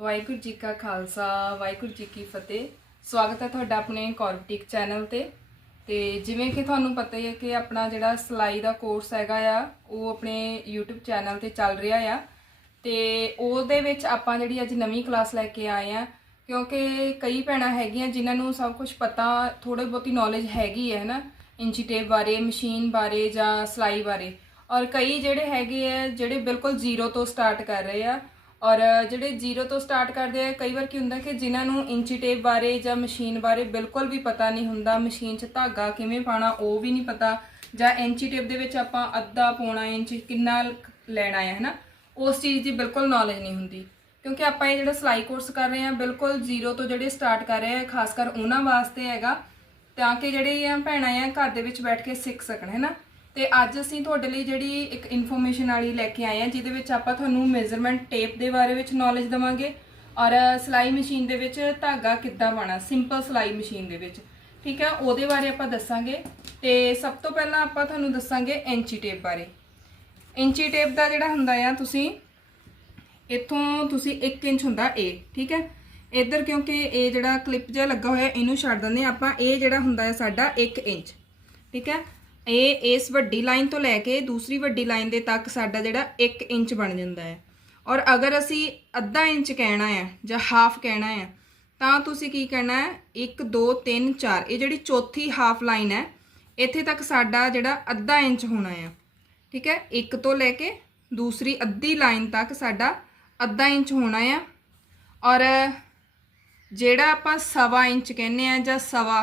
ਵਾਹਿਗੁਰੂ ਜੀ ਕਾ ਖਾਲਸਾ, ਵਾਹਿਗੁਰੂ ਜੀ ਕੀ ਫਤਿਹ। ਸਵਾਗਤ ਹੈ ਤੁਹਾਡਾ ਆਪਣੇ ਕੌਰਪਟਿਕ ਚੈਨਲ ਤੇ। ਤੇ ਜਿਵੇਂ ਕਿ ਤੁਹਾਨੂੰ ਪਤਾ ਹੀ ਹੈ ਕਿ ਆਪਣਾ ਜਿਹੜਾ ਸਿਲਾਈ ਦਾ ਕੋਰਸ ਹੈਗਾ ਆ, ਉਹ ਆਪਣੇ YouTube ਚੈਨਲ ਤੇ ਚੱਲ ਰਿਹਾ ਆ। ਤੇ ਉਹਦੇ ਵਿੱਚ ਆਪਾਂ ਜਿਹੜੀ ਅੱਜ ਨਵੀਂ ਕਲਾਸ ਲੈ ਕੇ ਆਏ ਆ, ਕਿਉਂਕਿ ਕਈ ਭੈਣਾਂ ਹੈਗੀਆਂ ਜਿਨ੍ਹਾਂ ਨੂੰ ਸਭ ਕੁਝ ਪਤਾ ਥੋੜੀ ਬਹੁਤੀ ਨੌਲੇਜ ਹੈਗੀ ਹੈ ਨਾ ਇੰਚੀ ਟੇਪ ਬਾਰੇ ਮਸ਼ੀਨ ਬਾਰੇ ਜਾਂ ਸਿਲਾਈ ਬਾਰੇ। ਔਰ ਕਈ ਜਿਹੜੇ ਹੈਗੇ ਆ, ਜਿਹੜੇ ਬਿਲਕੁਲ ਜ਼ੀਰੋ ਤੋਂ ਸਟਾਰਟ ਕਰ ਰਹੇ ਆ ਔਰ ਜਿਹੜੇ ਜ਼ੀਰੋ ਤੋਂ ਸਟਾਰਟ ਕਰਦੇ ਆ, ਕਈ ਵਾਰ ਕੀ ਹੁੰਦਾ ਕਿ ਜਿਨ੍ਹਾਂ ਨੂੰ ਇੰਚੀ ਟੇਪ ਬਾਰੇ ਜਾਂ ਮਸ਼ੀਨ ਬਾਰੇ ਬਿਲਕੁਲ ਵੀ ਪਤਾ ਨਹੀਂ ਹੁੰਦਾ, ਮਸ਼ੀਨ 'ਚ ਧਾਗਾ ਕਿਵੇਂ ਪਾਣਾ ਉਹ ਵੀ ਨਹੀਂ ਪਤਾ, ਜਾਂ ਇੰਚੀ ਟੇਪ ਦੇ ਵਿੱਚ ਆਪਾਂ ਅੱਧਾ ਪੌਣਾ ਇੰਚ ਕਿੰਨਾ ਲੈਣਾ ਹੈ, ਹਨਾ? ਉਸ ਚੀਜ਼ ਦੀ ਬਿਲਕੁਲ ਨੌਲੇਜ ਨਹੀਂ ਹੁੰਦੀ। ਕਿਉਂਕਿ ਆਪਾਂ ਇਹ ਜਿਹੜਾ ਸਿਲਾਈ ਕੋਰਸ ਕਰ ਰਹੇ ਆ ਬਿਲਕੁਲ ਜ਼ੀਰੋ ਤੋਂ ਜਿਹੜੇ ਸਟਾਰਟ ਕਰ ਰਹੇ ਆ, ਖਾਸ ਕਰ ਉਹਨਾਂ ਵਾਸਤੇ ਹੈਗਾ, ਤਾਂ ਕਿ ਜਿਹੜੇ ਆ ਭੈਣਾਂ ਆ ਘਰ ਦੇ ਵਿੱਚ ਬੈਠ ਕੇ ਸਿੱਖ ਸਕਣ ਹੈ ਨਾ ਤੇ ਅੱਜ ਅਸੀਂ ਤੁਹਾਡੇ ਲਈ ਜਿਹੜੀ ਇੱਕ ਇਨਫੋਰਮੇਸ਼ਨ ਵਾਲੀ ਲੈ ਕੇ ਆਏ ਆ ਜਿਹਦੇ ਵਿੱਚ ਆਪਾਂ ਤੁਹਾਨੂੰ ਮੇਜਰਮੈਂਟ ਟੇਪ ਦੇ ਬਾਰੇ ਵਿੱਚ ਨੌਲੇਜ ਦਵਾਂਗੇ ਔਰ ਸਿਲਾਈ ਮਸ਼ੀਨ ਦੇ ਵਿੱਚ ਧਾਗਾ ਕਿੱਦਾਂ ਪਾਣਾ ਸਿੰਪਲ ਸਿਲਾਈ ਮਸ਼ੀਨ ਦੇ ਵਿੱਚ। ਠੀਕ ਹੈ, ਉਹਦੇ ਬਾਰੇ ਆਪਾਂ ਦੱਸਾਂਗੇ ਤੇ ਸਭ ਤੋਂ ਪਹਿਲਾਂ ਆਪਾਂ ਤੁਹਾਨੂੰ ਦੱਸਾਂਗੇ ਇੰਚੀ ਟੇਪ ਬਾਰੇ। ਇੰਚੀ ਟੇਪ ਦਾ ਜਿਹੜਾ ਹੁੰਦਾ ਆ, ਤੁਸੀਂ ਇੱਥੋਂ ਤੁਸੀਂ 1 ਇੰਚ ਹੁੰਦਾ ਇਹ ਠੀਕ ਹੈ? ਇੱਧਰ ਕਿਉਂਕਿ ਇਹ ਜਿਹੜਾ ਕਲਿੱਪ ਜਿਹਾ ਲੱਗਾ ਹੋਇਆ, ਇਹਨੂੰ ਛੱਡ ਦਿੰਦੇ ਹਾਂ ਆਪਾਂ, ਇਹ ਜਿਹੜਾ ਹੁੰਦਾ ਹੈ ਸਾਡਾ 1 ਇੰਚ, ਠੀਕ ਹੈ? ਇਹ ਇਸ ਵੱਡੀ ਲਾਈਨ ਤੋਂ ਲੈ ਕੇ ਦੂਸਰੀ ਵੱਡੀ ਲਾਈਨ ਦੇ ਤੱਕ ਸਾਡਾ ਜਿਹੜਾ 1 ਇੰਚ ਬਣ ਜਾਂਦਾ ਹੈ। ਔਰ ਅਗਰ ਅਸੀਂ ਅੱਧਾ ਇੰਚ ਕਹਿਣਾ ਹੈ ਜਾਂ ਹਾਫ ਕਹਿਣਾ ਹੈ, ਤਾਂ ਤੁਸੀਂ ਕੀ ਕਹਿਣਾ ਹੈ? 1 2 3 4 ਇਹ ਜਿਹੜੀ ਚੌਥੀ ਹਾਫ ਲਾਈਨ ਹੈ, ਇੱਥੇ ਤੱਕ ਸਾਡਾ ਜਿਹੜਾ ਅੱਧਾ ਇੰਚ ਹੋਣਾ ਹੈ। ਠੀਕ ਹੈ? ਇੱਕ ਤੋਂ ਲੈ ਕੇ ਦੂਸਰੀ ਅੱਧੀ ਲਾਈਨ ਤੱਕ ਸਾਡਾ ਅੱਧਾ ਇੰਚ ਹੋਣਾ ਆ ਔਰ ਜਿਹੜਾ ਆਪਾਂ ਸਵਾ ਇੰਚ ਕਹਿੰਦੇ ਆ ਜਾਂ ਸਵਾ,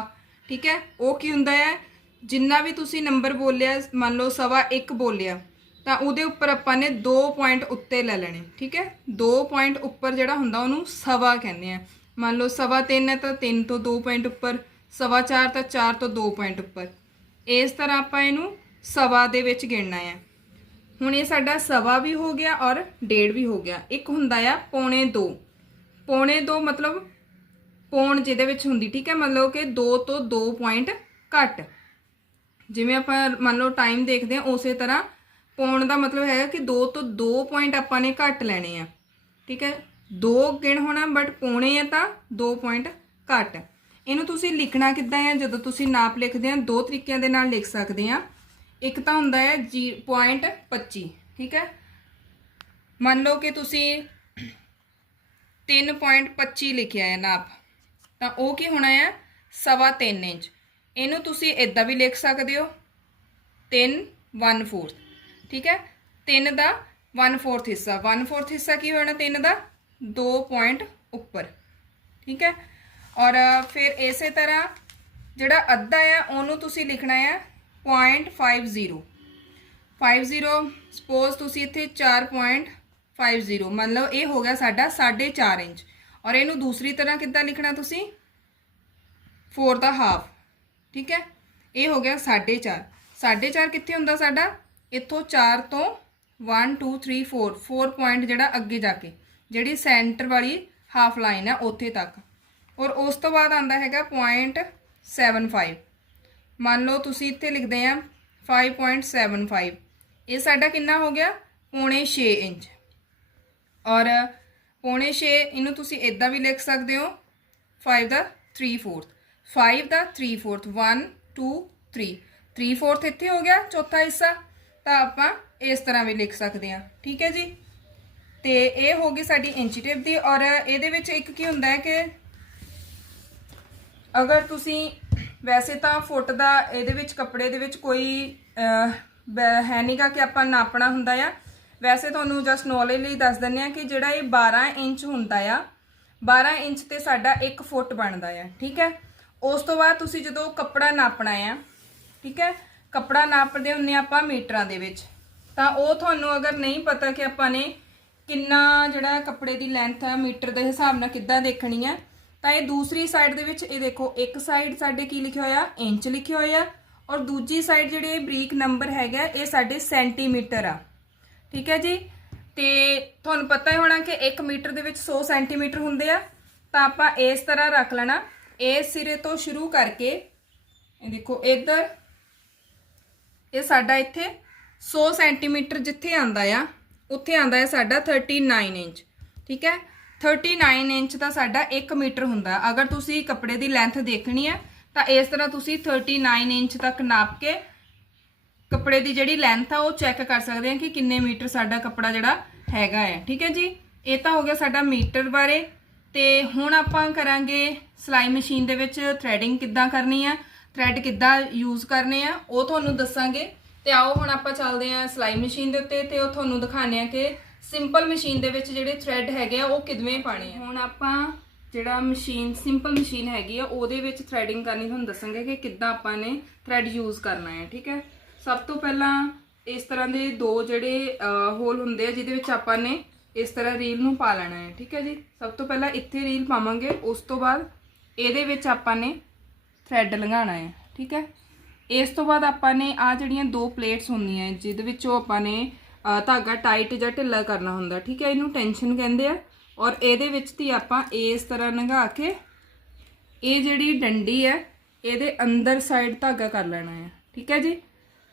ਠੀਕ ਹੈ? ਉਹ ਕੀ ਹੁੰਦਾ ਹੈ? ਜਿੰਨਾ ਵੀ ਤੁਸੀਂ ਨੰਬਰ ਬੋਲਿਆ, ਮੰਨ ਲਓ ਸਵਾ 1 ਬੋਲਿਆ, ਤਾਂ ਉਹਦੇ ਉੱਪਰ ਆਪਾਂ ਨੇ 2 ਪੁਆਇੰਟ ਉੱਤੇ ਲੈ ਲੈਣੇ, ਠੀਕ ਹੈ? 2 ਪੁਆਇੰਟ ਉੱਪਰ ਜਿਹੜਾ ਹੁੰਦਾ, ਉਹਨੂੰ ਸਵਾ ਕਹਿੰਦੇ ਆ। ਮੰਨ ਲਓ ਸਵਾ 3 ਹੈ ਤਾਂ 3 ਤੋਂ 2 ਪੁਆਇੰਟ ਉੱਪਰ, ਸਵਾ 4 ਤਾਂ 4 ਤੋਂ 2 ਪੁਆਇੰਟ ਉੱਪਰ। ਇਸ ਤਰ੍ਹਾਂ ਆਪਾਂ ਇਹਨੂੰ ਸਵਾ ਦੇ ਵਿੱਚ ਗਿਣਨਾ ਹੈ। ਹੁਣ ਇਹ ਸਾਡਾ ਸਵਾ ਵੀ ਹੋ ਗਿਆ ਔਰ ਡੇਢ ਵੀ ਹੋ ਗਿਆ। ਇੱਕ ਹੁੰਦਾ ਆ ਪੌਣੇ 2 ਪੌਣੇ 2 ਮਤਲਬ ਪੌਣ ਜਿਹਦੇ ਵਿੱਚ ਹੁੰਦੀ, ਠੀਕ ਹੈ? ਮਤਲਬ ਕਿ 2 ਤੋਂ 2 ਪੁਆਇੰਟ ਘੱਟ। ਜਿਵੇਂ ਆਪਾਂ ਮੰਨ ਲਓ ਟਾਈਮ ਦੇਖਦੇ ਹਾਂ, ਉਸੇ ਤਰ੍ਹਾਂ ਪੌਣ ਦਾ ਮਤਲਬ ਹੈਗਾ ਕਿ 2 ਤੋਂ 2 ਪੁਆਇੰਟ ਆਪਾਂ ਨੇ ਘੱਟ ਲੈਣੇ ਆ। ਠੀਕ ਹੈ? 2 ਗਿਣ ਹੋਣਾ ਬਟ ਪੌਣੇ ਆ ਤਾਂ 2 ਪੁਆਇੰਟ ਘੱਟ। ਇਹਨੂੰ ਤੁਸੀਂ ਲਿਖਣਾ ਕਿੱਦਾਂ ਹੈ ਜਦੋਂ ਤੁਸੀਂ ਨਾਪ ਲਿਖਦੇ ਆ ਦੋ ਤਰੀਕਿਆਂ ਦੇ ਨਾਲ ਲਿਖ ਸਕਦੇ ਆ ਇੱਕ ਤਾਂ ਹੁੰਦਾ ਹੈ 0.25 ਠੀਕ ਹੈ? ਮੰਨ ਲਓ ਕਿ ਤੁਸੀਂ 3.25 ਲਿਖਿਆ ਹੈ ਨਾਪ, ਤਾਂ ਉਹ ਕੀ ਹੋਣਾ ਹੈ? ਸਵਾ 3 ਇੰਚ। ਇਹਨੂੰ ਤੁਸੀਂ ਇਦਾਂ ਵੀ ਲਿਖ ਸਕਦੇ ਹੋ। 3 1/4 ਠੀਕ ਹੈ? 3 ਦਾ 1/4 ਹਿੱਸਾ। 1/4 ਹਿੱਸਾ ਕੀ ਹੋਣਾ 3 ਦਾ? 2 ਪੁਆਇੰਟ ਉੱਪਰ। ਠੀਕ ਹੈ? ਔਰ ਫਿਰ ਇਸੇ ਤਰ੍ਹਾਂ ਜਿਹੜਾ ਅੱਧਾ ਆ, ਉਹਨੂੰ ਤੁਸੀਂ ਲਿਖਣਾ ਹੈ 0.50 50 ਸਪੋਜ਼ ਤੁਸੀਂ ਇੱਥੇ 4.50 ਮੰਨ ਲਓ ਇਹ ਹੋ ਗਿਆ ਸਾਡਾ 4.5 ਇੰਚ। ਔਰ ਇਹਨੂੰ ਦੂਸਰੀ ਤਰ੍ਹਾਂ ਕਿੱਦਾਂ ਲਿਖਣਾ ਤੁਸੀਂ? 4 ਦਾ ਹਾਫ ਠੀਕ ਹੈ? ਇਹ ਹੋ ਗਿਆ 4.5 4.5 ਕਿੱਥੇ ਹੁੰਦਾ ਸਾਡਾ? ਇੱਥੋਂ 4 ਤੋਂ 1 2 3 4 4 ਪੁਆਇੰਟ ਜਿਹੜਾ ਅੱਗੇ ਜਾ ਕੇ, ਜਿਹੜੀ ਸੈਂਟਰ ਵਾਲੀ ਹਾਫ ਲਾਈਨ ਹੈ, ਉੱਥੇ ਤੱਕ। ਔਰ ਉਸ ਤੋਂ ਬਾਅਦ ਆਂਦਾ ਹੈਗਾ 0.75 ਮੰਨ ਲਓ ਤੁਸੀਂ ਇੱਥੇ ਲਿਖਦੇ ਆ 5.75 ਇਹ ਸਾਡਾ ਕਿੰਨਾ ਹੋ ਗਿਆ? ਪੌਣੇ 6 ਇੰਚ। ਔਰ ਪੌਣੇ 6 ਇਹਨੂੰ ਤੁਸੀਂ ਇਦਾਂ ਵੀ ਲਿਖ ਸਕਦੇ ਹੋ। 5 ਦਾ 3/4 5 ਦਾ 3/4 1 2 3 3/4 ਇੱਥੇ ਹੋ ਗਿਆ ਚੌਥਾ ਹਿੱਸਾ। ਤਾਂ ਆਪਾਂ ਇਸ ਤਰ੍ਹਾਂ ਵੀ ਲਿਖ ਸਕਦੇ ਹਾਂ। ਠੀਕ ਹੈ ਜੀ? ਤੇ ਇਹ ਹੋ ਗਈ ਸਾਡੀ ਇੰਚੀਟਿਵ ਦੀ ਔਰ ਇਹਦੇ ਵਿੱਚ ਇੱਕ ਕੀ ਹੁੰਦਾ ਹੈ ਕਿ ਅਗਰ ਤੁਸੀਂ ਵੈਸੇ ਤਾਂ ਫੁੱਟ ਦਾ ਇਹਦੇ ਵਿੱਚ ਕੱਪੜੇ ਦੇ ਵਿੱਚ ਕੋਈ ਅਹ, ਬ- ਹੈ ਨਹੀਂਗਾ ਕਿ ਆਪਾਂ ਨਾਪਣਾ ਹੁੰਦਾ ਆ। ਵੈਸੇ ਤੁਹਾਨੂੰ ਜਸਟ ਨੌਲੇਜ ਲਈ ਦੱਸ ਦਿੰਨੇ ਆ ਕਿ ਜਿਹੜਾ ਇਹ 12 ਇੰਚ ਹੁੰਦਾ ਆ 12 ਇੰਚ ਤੇ ਸਾਡਾ 1 ਫੁੱਟ ਬਣਦਾ ਆ। ਠੀਕ ਹੈ? ਉਸ ਤੋਂ ਬਾਅਦ ਤੁਸੀਂ ਜਦੋਂ ਕੱਪੜਾ ਨਾਪਣਾ ਆ, ਠੀਕ ਹੈ, ਕੱਪੜਾ ਨਾਪਦੇ ਹੁੰਨੇ ਆਪਾਂ ਮੀਟਰਾਂ ਦੇ ਵਿੱਚ, ਤਾਂ ਉਹ ਤੁਹਾਨੂੰ ਅਗਰ ਨਹੀਂ ਪਤਾ ਕਿ ਆਪਾਂ ਨੇ ਕਿੰਨਾ ਜਿਹੜਾ ਕੱਪੜੇ ਦੀ ਲੈਂਥ ਹੈ ਮੀਟਰ ਦੇ ਹਿਸਾਬ ਨਾਲ ਕਿੱਦਾਂ ਦੇਖਣੀ ਹੈ ਤਾਂ ਇਹ ਦੂਸਰੀ ਸਾਈਡ ਦੇ ਵਿੱਚ, ਇਹ ਦੇਖੋ, ਇੱਕ ਸਾਈਡ ਸਾਡੇ ਕੀ ਲਿਖਿਆ ਹੋਇਆ, ਇੰਚ ਲਿਖਿਆ ਹੋਇਆ, ਔਰ ਦੂਜੀ ਸਾਈਡ ਜਿਹੜੇ ਇਹ ਬਰੀਕ ਨੰਬਰ ਹੈਗਾ ਇਹ ਸਾਡੇ ਸੈਂਟੀਮੀਟਰ ਆ, ਠੀਕ ਹੈ ਜੀ? ਤੇ ਤੁਹਾਨੂੰ ਪਤਾ ਹੀ ਹੋਣਾ ਕਿ 1 ਮੀਟਰ ਦੇ ਵਿੱਚ 100 ਸੈਂਟੀਮੀਟਰ ਹੁੰਦੇ ਆ, ਤਾਂ ਆਪਾਂ ਇਸ ਤਰ੍ਹਾਂ ਰੱਖ ਲੈਣਾ। ਇਹ ਸਿਰੇ ਤੋਂ ਸ਼ੁਰੂ ਕਰਕੇ, ਇਹ ਦੇਖੋ ਇੱਧਰ, ਇਹ ਸਾਡਾ ਇੱਥੇ 100 ਸੈਂਟੀਮੀਟਰ ਜਿੱਥੇ ਆਂਦਾ ਆ, ਉੱਥੇ ਆਂਦਾ ਹੈ ਸਾਡਾ 39 ਇੰਚ, ਠੀਕ ਹੈ? 39 ਇੰਚ ਦਾ ਸਾਡਾ 1 ਮੀਟਰ ਹੁੰਦਾ। ਅਗਰ ਤੁਸੀਂ ਕੱਪੜੇ ਦੀ ਲੈਂਥ ਦੇਖਣੀ ਹੈ, ਤਾਂ ਇਸ ਤਰ੍ਹਾਂ ਤੁਸੀਂ 39 ਇੰਚ ਤੱਕ ਨਾਪ ਕੇ ਕੱਪੜੇ ਦੀ ਜਿਹੜੀ ਲੈਂਥ ਆ, ਉਹ ਚੈੱਕ ਕਰ ਸਕਦੇ ਆ ਕਿ ਕਿੰਨੇ ਮੀਟਰ ਸਾਡਾ ਕੱਪੜਾ ਜਿਹੜਾ ਹੈਗਾ ਹੈ। ਠੀਕ ਹੈ ਜੀ? ਇਹ ਤਾਂ ਹੋ ਗਿਆ ਸਾਡਾ ਮੀਟਰ ਬਾਰੇ। ਤੇ ਹੁਣ ਆਪਾਂ ਕਰਾਂਗੇ ਸਿਲਾਈ ਮਸ਼ੀਨ ਦੇ ਵਿੱਚ ਥ੍ਰੈਡਿੰਗ ਕਿੱਦਾਂ ਕਰਨੀ ਆ ਥ੍ਰੈਡ ਕਿੱਦਾਂ ਯੂਜ਼ ਕਰਨੇ ਆ, ਉਹ ਤੁਹਾਨੂੰ ਦੱਸਾਂਗੇ। ਤੇ ਆਓ ਹੁਣ ਆਪਾਂ ਚੱਲਦੇ ਆ ਸਿਲਾਈ ਮਸ਼ੀਨ ਦੇ ਉੱਤੇ ਤੇ ਉਹ ਤੁਹਾਨੂੰ ਦਿਖਾਣੇ ਆ ਕਿ ਸਿੰਪਲ ਮਸ਼ੀਨ ਦੇ ਵਿੱਚ ਜਿਹੜੇ ਥ੍ਰੈਡ ਹੈਗੇ ਆ, ਉਹ ਕਿਦਵੇਂ ਪਾਣੇ ਆ। ਹੁਣ ਆਪਾਂ ਜਿਹੜਾ ਮਸ਼ੀਨ ਸਿੰਪਲ ਮਸ਼ੀਨ ਹੈਗੀ ਆ, ਉਹਦੇ ਵਿੱਚ ਥ੍ਰੈਡਿੰਗ ਕਰਨੀ, ਤੁਹਾਨੂੰ ਦੱਸਾਂਗੇ ਕਿ ਕਿੱਦਾਂ ਆਪਾਂ ਨੇ ਥ੍ਰੈਡ ਯੂਜ਼ ਕਰਨਾ ਹੈ, ਠੀਕ ਹੈ? ਸਭ ਤੋਂ ਪਹਿਲਾਂ ਇਸ ਤਰ੍ਹਾਂ ਦੇ ਦੋ ਜਿਹੜੇ ਹੋਲ ਹੁੰਦੇ ਆ, ਜਿਹਦੇ ਵਿੱਚ ਆਪਾਂ ਨੇ ਇਸ ਤਰ੍ਹਾਂ ਰੀਲ ਨੂੰ ਪਾ ਲੈਣਾ ਹੈ, ਠੀਕ ਹੈ ਜੀ? ਸਭ ਤੋਂ ਪਹਿਲਾਂ ਇੱਥੇ ਰੀਲ ਪਾਵਾਂਗੇ, ਉਸ ਤੋਂ ਬਾਅਦ ਇਹਦੇ ਵਿੱਚ ਆਪਾਂ ਨੇ ਥ੍ਰੈਡ ਲੰਘਾਉਣਾ ਹੈ, ਠੀਕ ਹੈ? ਇਸ ਤੋਂ ਬਾਅਦ ਆਪਾਂ ਨੇ ਆ ਜਿਹੜੀਆਂ ਦੋ ਪਲੇਟਸ ਹੁੰਦੀਆਂ ਜਿਹਦੇ ਵਿੱਚੋਂ ਆਪਾਂ ਨੇ ਧਾਗਾ ਟਾਈਟ ਜਾਂ ਢਿੱਲਾ ਕਰਨਾ ਹੁੰਦਾ, ਠੀਕ ਹੈ? ਇਹਨੂੰ ਟੈਂਸ਼ਨ ਕਹਿੰਦੇ ਆ। ਔਰ ਇਹਦੇ ਵਿੱਚ ਦੀ ਆਪਾਂ ਇਸ ਤਰ੍ਹਾਂ ਲੰਘਾ ਕੇ ਇਹ ਜਿਹੜੀ ਡੰਡੀ ਹੈ, ਇਹਦੇ ਅੰਦਰ ਸਾਈਡ ਧਾਗਾ ਕਰ ਲੈਣਾ ਹੈ, ਠੀਕ ਹੈ ਜੀ?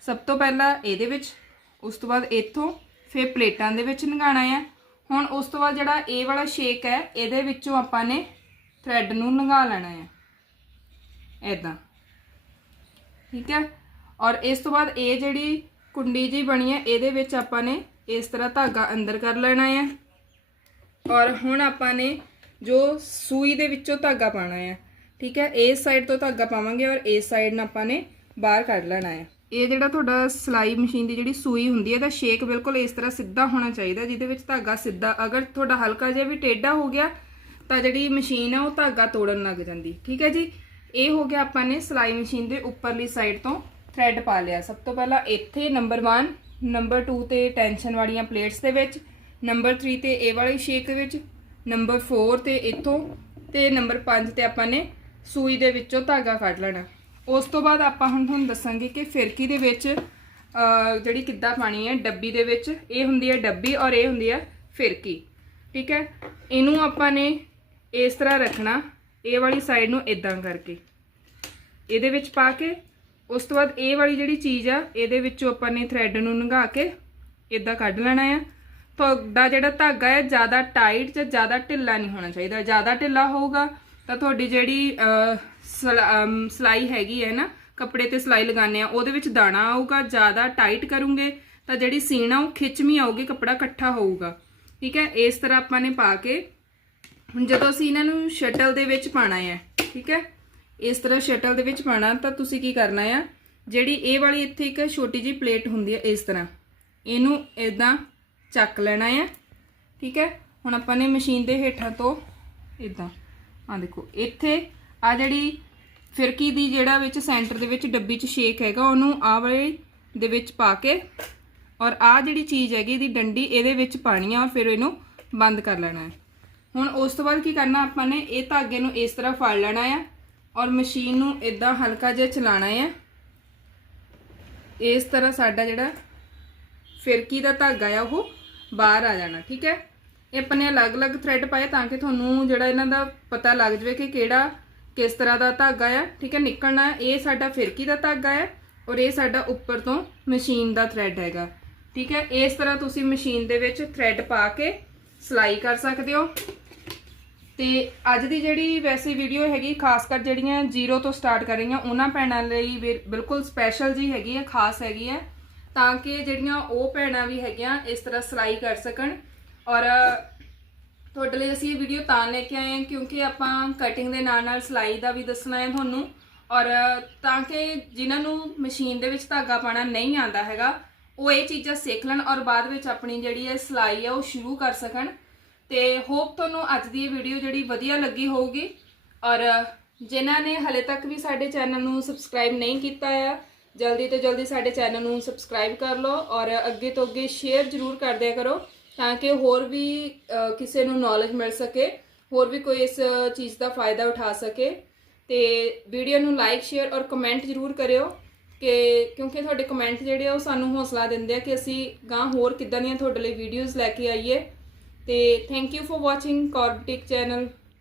ਸਭ ਤੋਂ ਪਹਿਲਾਂ ਇਹਦੇ ਵਿੱਚ, ਉਸ ਤੋਂ ਬਾਅਦ ਇੱਥੋਂ, ਫਿਰ ਪਲੇਟਾਂ ਦੇ ਵਿੱਚ ਲੰਘਾਉਣਾ ਹੈ। ਹੁਣ ਉਸ ਤੋਂ ਬਾਅਦ ਜਿਹੜਾ ਇਹ ਵਾਲਾ ਸ਼ੇਕ ਹੈ, ਇਹਦੇ ਵਿੱਚੋਂ ਆਪਾਂ ਨੇ ਥ੍ਰੈਡ ਨੂੰ ਲੰਘਾ ਲੈਣਾ ਹੈ। ਐਦਾਂ ਠੀਕ ਹੈ? ਔਰ ਇਸ ਤੋਂ ਬਾਅਦ ਇਹ ਜਿਹੜੀ ਕੁੰਡੀ ਜੀ ਬਣੀ ਹੈ, ਇਹਦੇ ਵਿੱਚ ਆਪਾਂ ਨੇ ਇਸ ਤਰ੍ਹਾਂ ਧਾਗਾ ਅੰਦਰ ਕਰ ਲੈਣਾ ਹੈ। ਔਰ ਹੁਣ ਆਪਾਂ ਨੇ ਜੋ ਸੂਈ ਦੇ ਵਿੱਚੋਂ ਧਾਗਾ ਪਾਣਾ ਹੈ। ਠੀਕ ਹੈ? ਇਸ ਸਾਈਡ ਤੋਂ ਧਾਗਾ ਪਾਵਾਂਗੇ ਔਰ ਇਸ ਸਾਈਡ ਨਾਲ ਆਪਾਂ ਨੇ ਬਾਹਰ ਕੱਢ ਲੈਣਾ ਹੈ। ਇਹ ਜਿਹੜਾ ਤੁਹਾਡਾ ਸਿਲਾਈ ਮਸ਼ੀਨ ਦੀ ਜਿਹੜੀ ਸੂਈ ਹੁੰਦੀ ਹੈ, ਇਹਦਾ ਸ਼ੇਕ ਬਿਲਕੁਲ ਇਸ ਤਰ੍ਹਾਂ ਸਿੱਧਾ ਹੋਣਾ ਚਾਹੀਦਾ, ਜਿਹਦੇ ਵਿੱਚ ਧਾਗਾ ਸਿੱਧਾ, ਅਗਰ ਤੁਹਾਡਾ ਹਲਕਾ ਜਿਹਾ ਵੀ ਟੇਢਾ ਹੋ ਗਿਆ, ਤਾਂ ਜਿਹੜੀ ਮਸ਼ੀਨ ਹੈ ਉਹ ਧਾਗਾ ਤੋੜਨ ਲੱਗ ਜਾਂਦੀ। ਠੀਕ ਹੈ ਜੀ? ਇਹ ਹੋ ਗਿਆ ਆਪਾਂ ਨੇ ਸਿਲਾਈ ਮਸ਼ੀਨ ਦੇ ਉੱਪਰਲੀ ਸਾਈਡ ਤੋਂ ਥ੍ਰੈਡ ਪਾ ਲਿਆ। ਸਭ ਤੋਂ ਪਹਿਲਾਂ ਇੱਥੇ ਨੰਬਰ 1 ਨੰਬਰ 2 ਤੇ ਟੈਂਸ਼ਨ ਵਾਲੀਆਂ ਪਲੇਟਸ ਦੇ ਵਿੱਚ ਨੰਬਰ 3 ਤੇ ਇਹ ਵਾਲੀ ਸ਼ੇਕ ਵਿੱਚ ਨੰਬਰ 4 ਤੇ ਇੱਥੋਂ, ਤੇ ਨੰਬਰ 5 ਤੇ ਆਪਾਂ ਨੇ ਸੂਈ ਦੇ ਵਿੱਚੋਂ ਧਾਗਾ ਕੱਢ ਲੈਣਾ। ਉਸ ਤੋਂ ਬਾਅਦ ਆਪਾਂ ਹੁਣ ਤੁਹਾਨੂੰ ਦੱਸਾਂਗੇ ਕਿ ਫਿਰਕੀ ਦੇ ਵਿੱਚ ਜਿਹੜੀ ਕਿੱਦਾਂ ਪਾਣੀ ਹੈ, ਡੱਬੀ ਦੇ ਵਿੱਚ, ਇਹ ਹੁੰਦੀ ਹੈ ਡੱਬੀ ਔਰ ਇਹ ਹੁੰਦੀ ਹੈ ਫਿਰਕੀ। ਠੀਕ ਹੈ? ਇਹਨੂੰ ਆਪਾਂ ਨੇ ਇਸ ਤਰ੍ਹਾਂ ਰੱਖਣਾ, ਇਹ ਵਾਲੀ ਸਾਈਡ ਨੂੰ ਇਦਾਂ ਕਰਕੇ। ਇਹਦੇ ਵਿੱਚ ਪਾ ਕੇ, ਉਸ ਤੋਂ ਬਾਅਦ ਇਹ ਵਾਲੀ ਜਿਹੜੀ ਚੀਜ਼ ਆ, ਇਹਦੇ ਵਿੱਚੋਂ ਆਪਾਂ ਨੇ ਥ੍ਰੈਡ ਨੂੰ ਲੰਘਾ ਕੇ ਇਦਾਂ ਕੱਢ ਲੈਣਾ ਆ। ਤੁਹਾਡਾ ਜਿਹੜਾ ਧਾਗਾ ਹੈ, ਜ਼ਿਆਦਾ ਟਾਈਟ ਜਾਂ ਜ਼ਿਆਦਾ ਢਿੱਲਾ ਨਹੀਂ ਹੋਣਾ ਚਾਹੀਦਾ। ਜ਼ਿਆਦਾ ਢਿੱਲਾ ਹੋਊਗਾ ਤਾਂ ਤੁਹਾਡੀ ਜਿਹੜੀ ਅਹ, ਸਲਾ- ਸਿਲਾਈ ਹੈਗੀ ਹੈ ਨਾ ਕੱਪੜੇ ਤੇ ਸਿਲਾਈ ਲਗਾਉਂਦੇ ਆ ਉਹਦੇ ਵਿੱਚ ਦਾਣਾ ਆਊਗਾ ਜ਼ਿਆਦਾ ਟਾਈਟ ਕਰੂੰਗੇ ਤਾਂ ਜਿਹੜੀ ਸੀਣ ਆ ਉਹ ਖਿੱਚਵੀਂ ਆਊਗੀ ਕੱਪੜਾ ਇਕੱਠਾ ਹੋਊਗਾ। ਠੀਕ ਹੈ? ਇਸ ਤਰ੍ਹਾਂ ਆਪਾਂ ਨੇ ਪਾ ਕੇ ਹੁਣ ਜਦੋਂ ਅਸੀਂ ਇਹਨਾਂ ਨੂੰ ਸ਼ਟਲ ਦੇ ਵਿੱਚ ਪਾਣਾ ਹੈ ਠੀਕ ਹੈ? ਇਸ ਤਰ੍ਹਾਂ ਸ਼ਟਲ ਦੇ ਵਿੱਚ ਪਾਣਾ ਤਾਂ ਤੁਸੀਂ ਕੀ ਕਰਨਾ ਆ ਜਿਹੜੀ ਇਹ ਵਾਲੀ ਇੱਥੇ ਇੱਕ ਛੋਟੀ ਜੀ ਪਲੇਟ ਹੁੰਦੀ ਹੈ ਇਸ ਤਰ੍ਹਾਂ। ਇਹਨੂੰ ਇਦਾਂ ਚੱਕ ਲੈਣਾ ਆ ਠੀਕ ਹੈ? ਹੁਣ ਆਪਾਂ ਨੇ ਮਸ਼ੀਨ ਦੇ ਹੇਠਾਂ ਤੋਂ ਇਦਾਂ ਆ ਦੇਖੋ, ਇੱਥੇ ਆ ਜਿਹੜੀ ਫਿਰਕੀ ਦੀ ਜਿਹੜਾ ਵਿੱਚ ਸੈਂਟਰ ਦੇ ਵਿੱਚ ਡੱਬੀ 'ਚ ਸ਼ੇਕ ਹੈਗਾ, ਉਹਨੂੰ ਆ ਵਾਲੇ ਦੇ ਵਿੱਚ ਪਾ ਕੇ ਔਰ ਆ ਜਿਹੜੀ ਚੀਜ਼ ਹੈਗੀ ਇਹਦੀ ਡੰਡੀ, ਇਹਦੇ ਵਿੱਚ ਪਾਣੀ ਆ ਔਰ ਫਿਰ ਇਹਨੂੰ ਬੰਦ ਕਰ ਲੈਣਾ ਹੈ। ਹੁਣ ਉਸ ਤੋਂ ਬਾਅਦ ਕੀ ਕਰਨਾ ਆਪਾਂ ਨੇ, ਇਹ ਧਾਗੇ ਨੂੰ ਇਸ ਤਰ੍ਹਾਂ ਫੜ ਲੈਣਾ ਆ ਔਰ ਮਸ਼ੀਨ ਨੂੰ ਇਦਾਂ ਹਲਕਾ ਜਿਹਾ ਚਲਾਣਾ ਆ। ਇਸ ਤਰ੍ਹਾਂ ਸਾਡਾ ਜਿਹੜਾ ਫਿਰਕੀ ਦਾ ਧਾਗਾ ਆ, ਉਹ ਬਾਹਰ ਆ ਜਾਣਾ, ਠੀਕ ਹੈ? ਇਹ ਆਪਾਂ ਨੇ ਅਲੱਗ-ਅਲੱਗ ਥ੍ਰੈਡ ਪਾਏ ਤਾਂ ਕਿ ਤੁਹਾਨੂੰ ਜਿਹੜਾ ਇਹਨਾਂ ਦਾ ਪਤਾ ਲੱਗ ਜਾਵੇ ਕਿ ਕਿਹੜਾ ਕਿਸ ਤਰ੍ਹਾਂ ਦਾ ਧਾਗਾ ਆ, ਠੀਕ ਹੈ, ਨਿਕਲਣਾ, ਇਹ ਸਾਡਾ ਫਿਰਕੀ ਦਾ ਧਾਗਾ ਹੈ ਔਰ ਇਹ ਸਾਡਾ ਉੱਪਰ ਤੋਂ ਮਸ਼ੀਨ ਦਾ ਥ੍ਰੈਡ ਹੈਗਾ। ਠੀਕ ਹੈ, ਇਸ ਤਰ੍ਹਾਂ ਤੁਸੀਂ ਮਸ਼ੀਨ ਦੇ ਵਿੱਚ ਥ੍ਰੈਡ ਪਾ ਕੇ ਸਿਲਾਈ ਕਰ ਸਕਦੇ ਹੋ। ਤੇ ਅੱਜ ਦੀ ਜਿਹੜੀ ਵੈਸੇ ਵੀਡੀਓ ਹੈਗੀ, ਖਾਸ ਕਰ ਜਿਹੜੀਆਂ ਜ਼ੀਰੋ ਤੋਂ ਸਟਾਰਟ ਕਰ ਰਹੀਆਂ, ਉਹਨਾਂ ਭੈਣਾਂ ਲਈ ਵੀ ਬਿਲਕੁਲ ਸਪੈਸ਼ਲ ਜੀ ਹੈਗੀ ਹੈ, ਖਾਸ ਹੈਗੀ ਹੈ, ਤਾਂ ਕਿ ਜਿਹੜੀਆਂ ਉਹ ਭੈਣਾਂ ਵੀ ਹੈਗੀਆਂ, ਇਸ ਤਰ੍ਹਾਂ ਸਿਲਾਈ ਕਰ ਸਕਣ। ਔਰ ਤੁਹਾਡੇ ਲਈ ਅਸੀਂ ਇਹ ਵੀਡੀਓ ਤਾਂ ਲੈ ਕੇ ਆਏ ਹਾਂ ਕਿਉਂਕਿ ਆਪਾਂ ਕਟਿੰਗ ਦੇ ਨਾਲ ਨਾਲ ਸਿਲਾਈ ਦਾ ਵੀ ਦੱਸਣਾ ਹੈ ਤੁਹਾਨੂੰ। ਔਰ ਤਾਂ ਕਿ ਜਿਨ੍ਹਾਂ ਨੂੰ ਮਸ਼ੀਨ ਦੇ ਵਿੱਚ ਧਾਗਾ ਪਾਣਾ ਨਹੀਂ ਆਉਂਦਾ ਹੈਗਾ, ਉਹ ਇਹ ਚੀਜ਼ਾਂ ਸਿੱਖ ਲੈਣ ਔਰ ਬਾਅਦ ਵਿੱਚ ਆਪਣੀ ਜਿਹੜੀ ਹੈ ਸਿਲਾਈ ਹੈ ਉਹ ਸ਼ੁਰੂ ਕਰ ਸਕਣ। ਤੇ ਹੋਪ ਤੁਹਾਨੂੰ ਅੱਜ ਦੀ ਇਹ ਵੀਡੀਓ ਜਿਹੜੀ ਵਧੀਆ ਲੱਗੀ ਹੋਊਗੀ। ਔਰ ਜਿਨ੍ਹਾਂ ਨੇ ਹਲੇ ਤੱਕ ਵੀ ਸਾਡੇ ਚੈਨਲ ਨੂੰ ਸਬਸਕ੍ਰਾਈਬ ਨਹੀਂ ਕੀਤਾ ਹੈ ਜਲਦੀ ਤੋਂ ਜਲਦੀ ਸਾਡੇ ਚੈਨਲ ਨੂੰ ਸਬਸਕ੍ਰਾਈਬ ਕਰ ਲਓ। ਔਰ ਅੱਗੇ ਤੋਂ ਅੱਗੇ ਸ਼ੇਅਰ ਜ਼ਰੂਰ ਕਰਦਿਆ ਕਰੋ। ਤਾਂ ਕਿ ਹੋਰ ਵੀ ਕਿਸੇ ਨੂੰ ਨੌਲੇਜ ਮਿਲ ਸਕੇ, ਹੋਰ ਵੀ ਕੋਈ ਇਸ ਚੀਜ਼ ਦਾ ਫਾਇਦਾ ਉਠਾ ਸਕੇ। ਤੇ ਵੀਡੀਓ ਨੂੰ ਲਾਈਕ ਸ਼ੇਅਰ ਔਰ ਕਮੈਂਟ ਜ਼ਰੂਰ ਕਰਿਓ ਕਿ ਕਿਉਂਕਿ ਤੁਹਾਡੇ ਕਮੈਂਟ ਜਿਹੜੇ ਆ ਉਹ ਸਾਨੂੰ ਹੌਸਲਾ ਦਿੰਦੇ ਆ ਕਿ ਅਸੀਂ ਗਾਂ ਹੋਰ ਕਿੱਦਾਂ ਦੀਆਂ ਤੁਹਾਡੇ ਲਈ ਵੀਡੀਓਜ਼ ਲੈ ਕੇ ਆਈਏ। ਤੇ ਥੈਂਕ ਯੂ ਫॉर ਵਾਚਿੰਗ ਕੌਰਬਟਿਕ ਚੈਨਲ